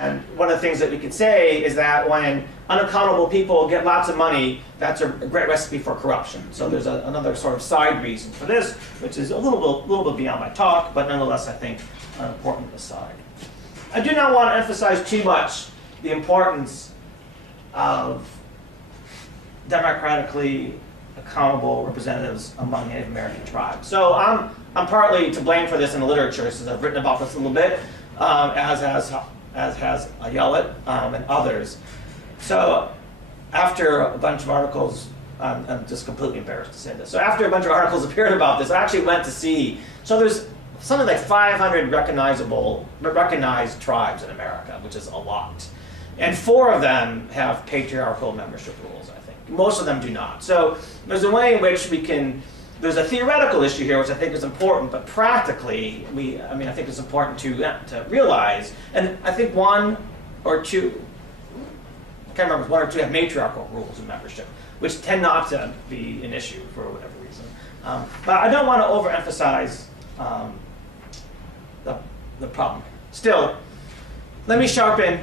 And one of the things that we could say is that when unaccountable people get lots of money, that's a great recipe for corruption. So there's another sort of side reason for this, which is a little bit beyond my talk, but nonetheless, I think an important aside. I do not want to emphasize too much the importance of democratically accountable representatives among Native American tribes. So I'm partly to blame for this in the literature, since I've written about this a little bit, as has Ayelet and others. So after a bunch of articles, I'm just completely embarrassed to say this. So after a bunch of articles appeared about this, I actually went to see, so there's something like 500 recognized tribes in America, which is a lot. And 4 of them have patriarchal membership rules, I think. Most of them do not. So there's a way in which we can, there's a theoretical issue here, which I think is important, but practically, I think it's important to realize, and I think 1 or 2, I can't remember if 1 or 2 have matriarchal rules of membership, which tend not to be an issue for whatever reason. But I don't want to overemphasize the problem. Still, let me sharpen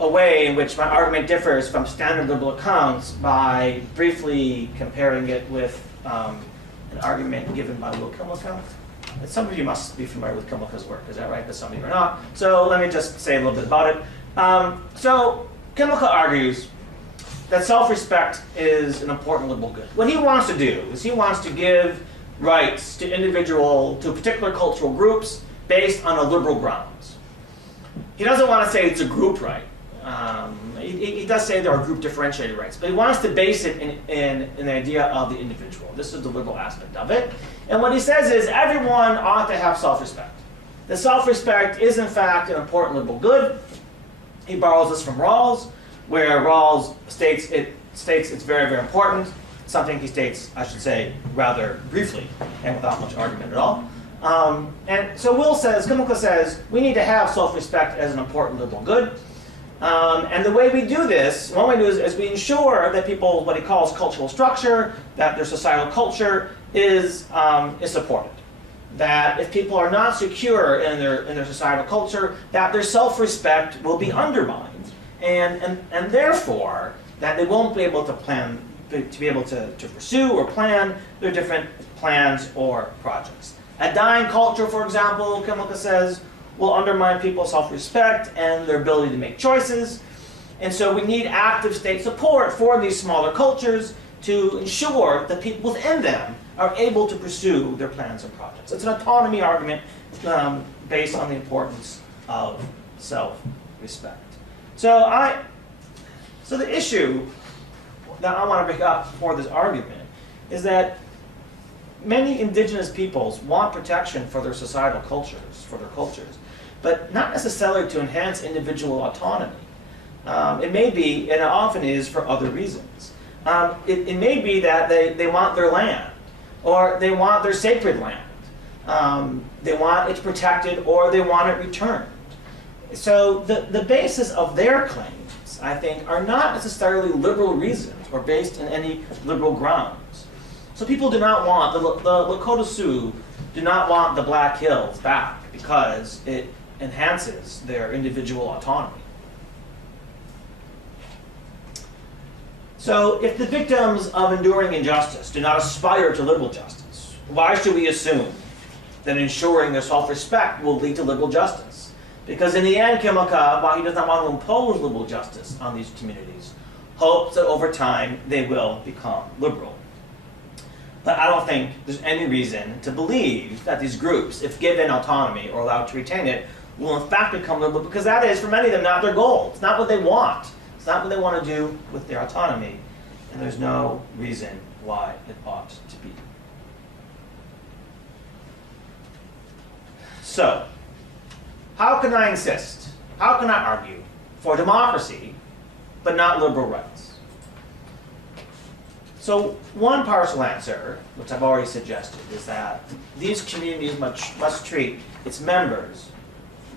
a way in which my argument differs from standard liberal accounts by briefly comparing it with an argument given by Will Kymlicka. And some of you must be familiar with Kymlicka's work, is that right? But some of you are not. So let me just say a little bit about it. So Kymlicka argues that self-respect is an important liberal good. What he wants to do is he wants to give rights to to particular cultural groups based on a liberal grounds. He doesn't want to say it's a group right. He does say there are group differentiated rights, but he wants to base it in the idea of the individual. This is the liberal aspect of it. And what he says is everyone ought to have self-respect. The self-respect is in fact an important liberal good. He borrows this from Rawls, where Rawls states it's very, very important. Something he states, I should say, rather briefly and without much argument at all. And so Kymlicka says, we need to have self-respect as an important liberal good. And the way we do this, one way to do this is we ensure that people, what he calls cultural structure, that their societal culture is supported. That if people are not secure in their societal culture, that their self-respect will be undermined, and therefore that they won't be able to to pursue or plan their different plans or projects. A dying culture, for example, Kymlicka says, will undermine people's self-respect and their ability to make choices. And so we need active state support for these smaller cultures to ensure that people within them are able to pursue their plans and projects. It's an autonomy argument based on the importance of self-respect. So the issue that I want to bring up for this argument is that many indigenous peoples want protection for their societal cultures, for their cultures, but not necessarily to enhance individual autonomy. It may be, and it often is, for other reasons. It may be that they want their land, or they want their sacred land. They want it protected, or they want it returned. So the basis of their claims, I think, are not necessarily liberal reasons or based in any liberal grounds. So people do not want, the Lakota Sioux do not want the Black Hills back because it enhances their individual autonomy. So if the victims of enduring injustice do not aspire to liberal justice, why should we assume that ensuring their self-respect will lead to liberal justice? Because in the end, Kymlicka, while he does not want to impose liberal justice on these communities, hopes that over time they will become liberal. But I don't think there's any reason to believe that these groups, if given autonomy or allowed to retain it, will in fact become liberal, because that is, for many of them, not their goal. It's not what they want. It's not what they want to do with their autonomy, and there's no reason why it ought to be. So, how can I insist, how can I argue for democracy, but not liberal rights? So one partial answer, which I've already suggested, is that these communities must treat its members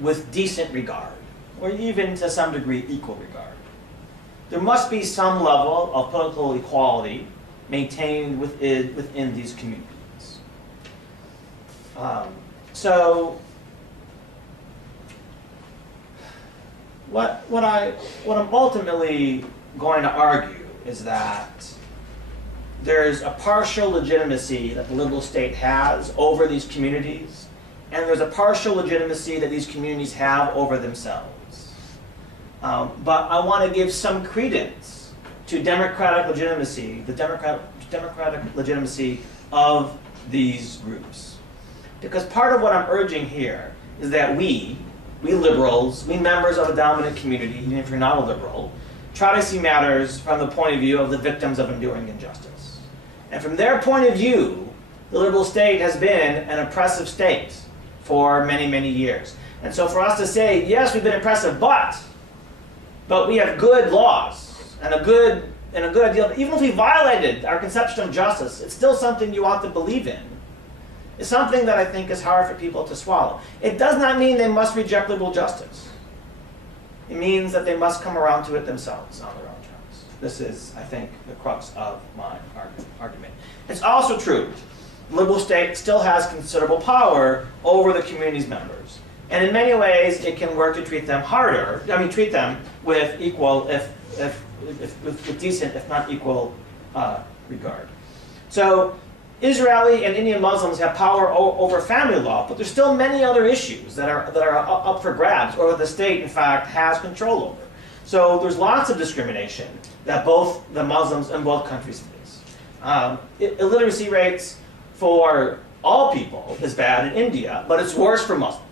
with decent regard, or even to some degree equal regard. There must be some level of political equality maintained within these communities. So what I'm ultimately going to argue is that there's a partial legitimacy that the liberal state has over these communities, and there's a partial legitimacy that these communities have over themselves. But I want to give some credence to democratic legitimacy, the democratic legitimacy of these groups. Because part of what I'm urging here is that we liberals, we members of the dominant community, even if you're not a liberal, try to see matters from the point of view of the victims of enduring injustice. And from their point of view, the liberal state has been an oppressive state for many, many years. And so for us to say, yes, we've been oppressive, but we have good laws and a good ideal, even if we violated our conception of justice, it's still something you ought to believe in. It's something that I think is hard for people to swallow. It does not mean they must reject liberal justice. It means that they must come around to it themselves on their own terms. This is, I think, the crux of my argument. It's also true, the liberal state still has considerable power over the community's members. And in many ways, it can work to treat them harder, treat them with equal, with decent, if not equal, regard. So, Israeli and Indian Muslims have power over family law, but there's still many other issues that are up for grabs, or that the state, in fact, has control over. So there's lots of discrimination that both the Muslims in both countries face. Illiteracy rates for all people is bad in India, but it's worse for Muslims.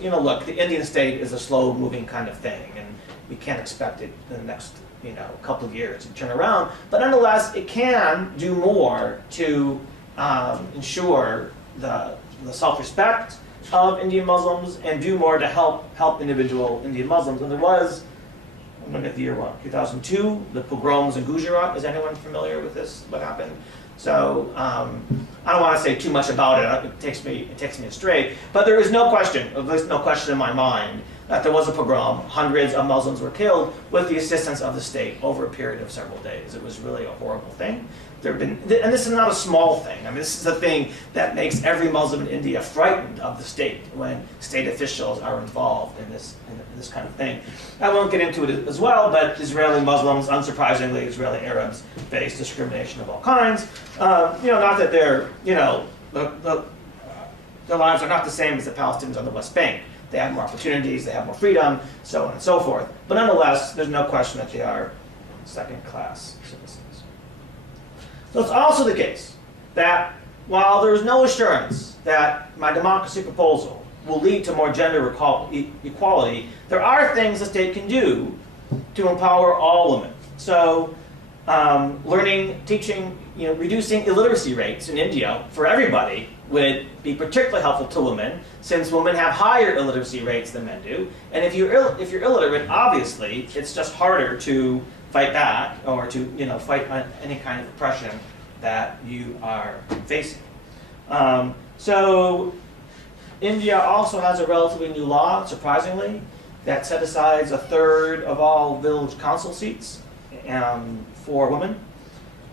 Look, the Indian state is a slow-moving kind of thing, and we can't expect it in the next couple of years to turn around. But nonetheless, it can do more to ensure the self-respect of Indian Muslims and do more to help individual Indian Muslims. And there was, I'm looking at the year 2002, the pogroms in Gujarat. Is anyone familiar with this? What happened? So I don't want to say too much about it. It takes me astray. But there is no question, at least no question in my mind, that there was a pogrom. Hundreds of Muslims were killed with the assistance of the state over a period of several days. It was really a horrible thing. And this is not a small thing. This is a thing that makes every Muslim in India frightened of the state when state officials are involved in this kind of thing. I won't get into it as well, but Israeli Muslims, unsurprisingly, Israeli Arabs face discrimination of all kinds. Not that their lives are not the same as the Palestinians on the West Bank. They have more opportunities, they have more freedom, so on and so forth. But nonetheless, there's no question that they are second-class citizens. So it's also the case that while there is no assurance that my democracy proposal will lead to more gender equality, there are things the state can do to empower all women. So learning, teaching, reducing illiteracy rates in India for everybody would be particularly helpful to women, since women have higher illiteracy rates than men do. And if you're illiterate, obviously, it's just harder to fight back or to fight any kind of oppression that you are facing. So India also has a relatively new law, surprisingly, that set aside a third of all village council seats for women.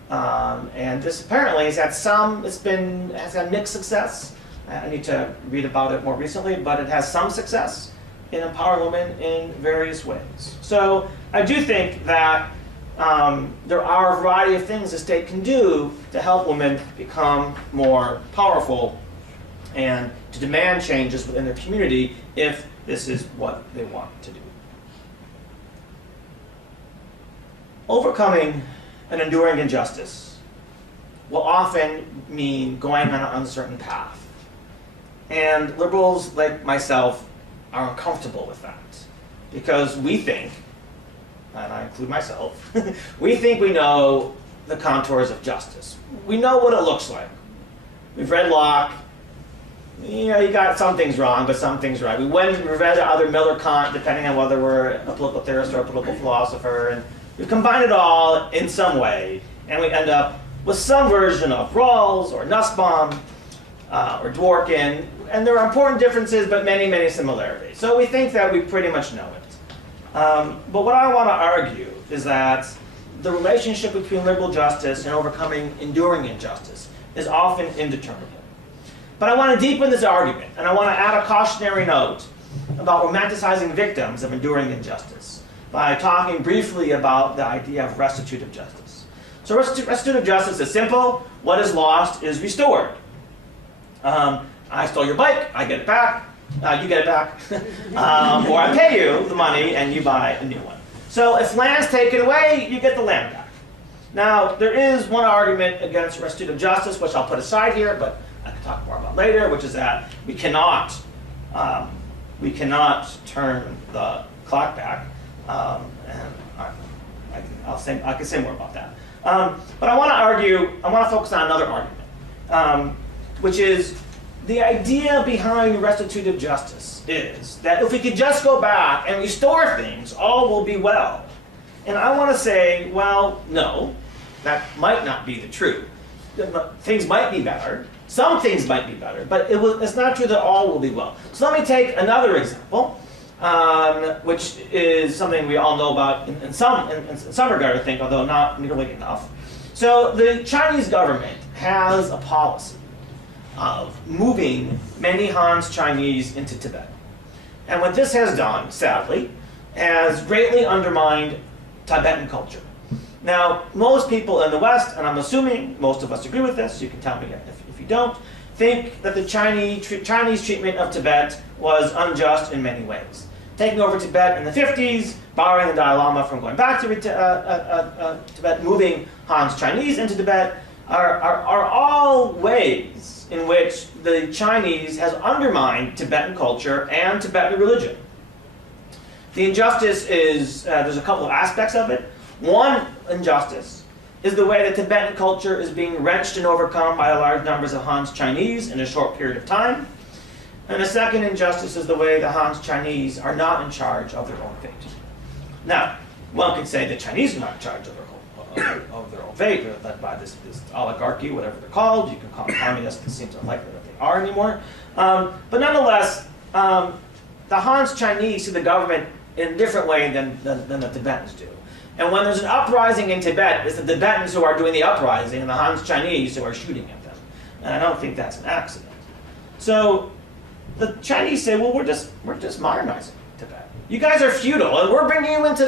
And this apparently has had mixed success. I need to read about it more recently, but it has some success in empowering women in various ways. So I do think that there are a variety of things the state can do to help women become more powerful and to demand changes within their community if this is what they want to do. Overcoming an enduring injustice will often mean going on an uncertain path. And liberals like myself are uncomfortable with that because we think, and I include myself, we think we know the contours of justice. We know what it looks like. We've read Locke. You got some things wrong, but some things right. We've read other Miller, Kant, depending on whether we're a political theorist or a political philosopher, and we've combined it all in some way, and we end up with some version of Rawls or Nussbaum or Dworkin, and there are important differences, but many, many similarities. So we think that we pretty much know it. But what I want to argue is that the relationship between liberal justice and overcoming enduring injustice is often indeterminate. But I want to deepen this argument, and I want to add a cautionary note about romanticizing victims of enduring injustice by talking briefly about the idea of restitutive justice. So restitutive justice is simple. What is lost is restored. I stole your bike, I get it back, you get it back, or I pay you the money and you buy a new one. So if land's taken away, you get the land back. Now, there is one argument against restitutive justice, which I'll put aside here, but I can talk more about later, which is that we cannot turn the clock back, and I can say more about that. But I want to focus on another argument, which is the idea behind restitutive justice is that if we could just go back and restore things, all will be well. And I want to say, well, no, that might not be the truth. Things might be better. Some things might be better, but it's not true that all will be well. So let me take another example, which is something we all know about in some regard, I think, although not nearly enough. So the Chinese government has a policy of moving many Han's Chinese into Tibet. And what this has done, sadly, has greatly undermined Tibetan culture. Now, most people in the West, and I'm assuming most of us agree with this, you can tell me if you don't, think that the Chinese treatment of Tibet was unjust in many ways. Taking over Tibet in the 50s, barring the Dalai Lama from going back to Tibet, moving Han's Chinese into Tibet, are all ways in which the Chinese has undermined Tibetan culture and Tibetan religion. The injustice is, there's a couple of aspects of it. One injustice is the way that Tibetan culture is being wrenched and overcome by large numbers of Han's Chinese in a short period of time. And the second injustice is the way the Han's Chinese are not in charge of their own fate. Now, one could say the Chinese are not in charge of their own fate. They're led by this oligarchy, whatever they're called. You can call them communists. It seems unlikely that they are anymore. But nonetheless, the Han's Chinese see the government in a different way than the Tibetans do. And when there's an uprising in Tibet, it's the Tibetans who are doing the uprising and the Han's Chinese who are shooting at them. And I don't think that's an accident. So the Chinese say, well, we're just modernizing Tibet. You guys are feudal, and we're bringing you into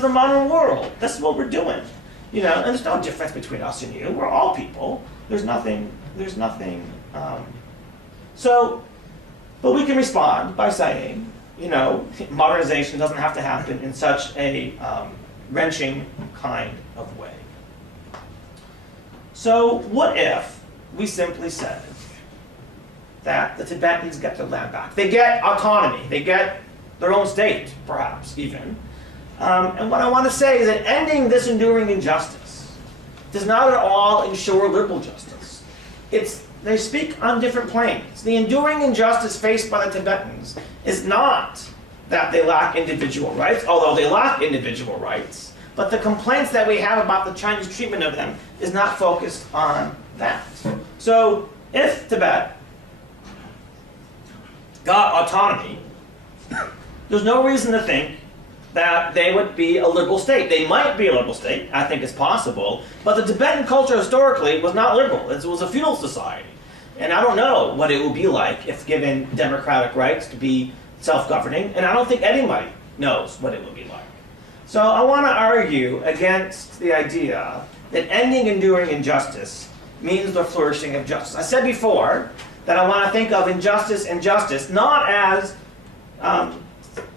the modern world. This is what we're doing. You know, and there's no difference between us and you. We're all people. There's nothing. But we can respond by saying, you know, modernization doesn't have to happen in such a wrenching kind of way. So what if we simply said that the Tibetans get their land back? They get autonomy. They get their own state, perhaps, even. And what I want to say is that ending this enduring injustice does not at all ensure liberal justice. They speak on different planes. The enduring injustice faced by the Tibetans is not that they lack individual rights, although they lack individual rights, but the complaints that we have about the Chinese treatment of them is not focused on that. So if Tibet got autonomy, there's no reason to think that they would be a liberal state. They might be a liberal state, I think it's possible, but the Tibetan culture historically was not liberal. It was a feudal society. And I don't know what it would be like if given democratic rights to be self-governing, and I don't think anybody knows what it would be like. So I want to argue against the idea that ending enduring injustice means the flourishing of justice. I said before that I want to think of injustice and justice not as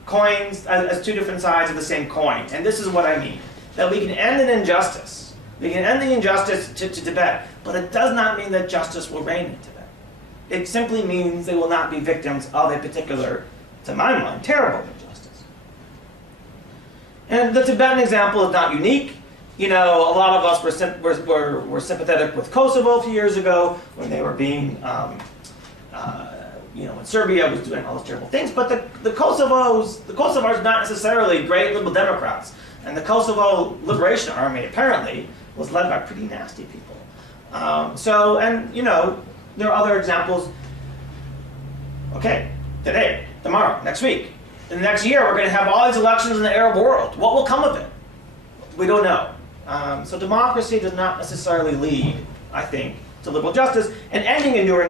coins, as two different sides of the same coin. And this is what I mean. That we can end an injustice. We can end the injustice to Tibet, but it does not mean that justice will reign in Tibet. It simply means they will not be victims of a particular, to my mind, terrible injustice. And the Tibetan example is not unique. You know, a lot of us were sympathetic with Kosovo a few years ago when they were being, when Serbia was doing all those terrible things. But the Kosovars are not necessarily great liberal Democrats. And the Kosovo Liberation Army apparently was led by pretty nasty people. There are other examples. Okay, today, tomorrow, next week. In the next year, we're going to have all these elections in the Arab world. What will come of it? We don't know. So democracy does not necessarily lead, I think, to liberal justice. And ending enduring